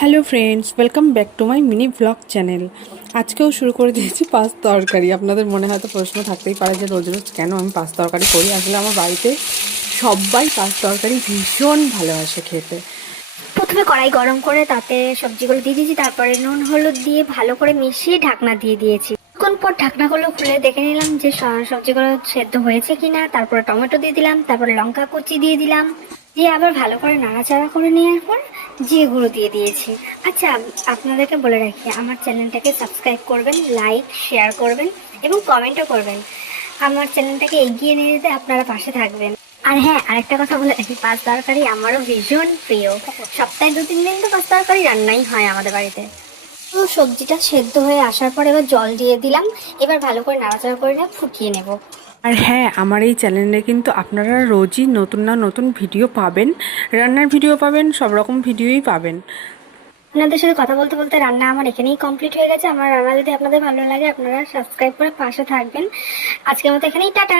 Hello friends, welcome back to my mini blog channel. আজকেও শুরু করে দিয়েছি পাঁচ তরকারি। আপনাদের মনে হয়তো প্রশ্ন থাকতেই পারে যে রোজ রোজ কেন আমি পাঁচ তরকারি করি। আসলে আমার বাড়িতে সবাই পাঁচ তরকারি ভীষণ ভালোবাসে খেতে। প্রথমে কড়াই গরম করে তাতে সবজিগুলো দিয়ে দিয়েছি, তারপরে নুন হলুদ দিয়ে ভালো করে মিশিয়ে ঢাকনা দিয়ে দিয়েছি। কিছুক্ষণ পর ঢাকনাগুলো খুলে দেখে নিলাম যে সবজিগুলো সেদ্ধ হয়েছে কিনা। তারপরে টমেটো দিয়ে দিলাম, তারপরে লঙ্কা কুচি দিয়ে দিলাম, দিয়ে আবার ভালো করে নাড়াচাড়া করে নেওয়ার পর জিরে গুঁড়ো দিয়ে দিয়েছি। আচ্ছা, আপনাদেরকে বলে রাখি, আমার চ্যানেলটাকে সাবস্ক্রাইব করবেন, লাইক শেয়ার করবেন এবং কমেন্টও করবেন। আমার চ্যানেলটাকে এগিয়ে নিয়ে যেতে আপনারা পাশে থাকবেন। আর হ্যাঁ, আরেকটা কথা বলে রাখি, পাঁচ তরকারি আমারও ভীষণ প্রিয়। সপ্তাহে 2-3 দিন তো পাঁচ তরকারি রান্নাই হয় আমাদের বাড়িতে। তো সবজিটা সেদ্ধ হয়ে আসার পর এবার জল দিয়ে দিলাম। এবার ভালো করে নাড়াচাড়া করে নিয়ে ফুটিয়ে নেব। আর হ্যাঁ, আমার এই চ্যানেলে কিন্তু আপনারা রোজই নতুন না নতুন ভিডিও পাবেন, রান্নার ভিডিও পাবেন, সব রকম ভিডিওই পাবেন। আপনাদের সাথে কথা বলতে বলতে রান্না আমার এখানেই কমপ্লিট হয়ে গেছে। আমার রান্না যদি আপনাদের ভালো লাগে, আপনারা সাবস্ক্রাইব করে পাশে থাকবেন। আজকের মতো এখানেই টাটা।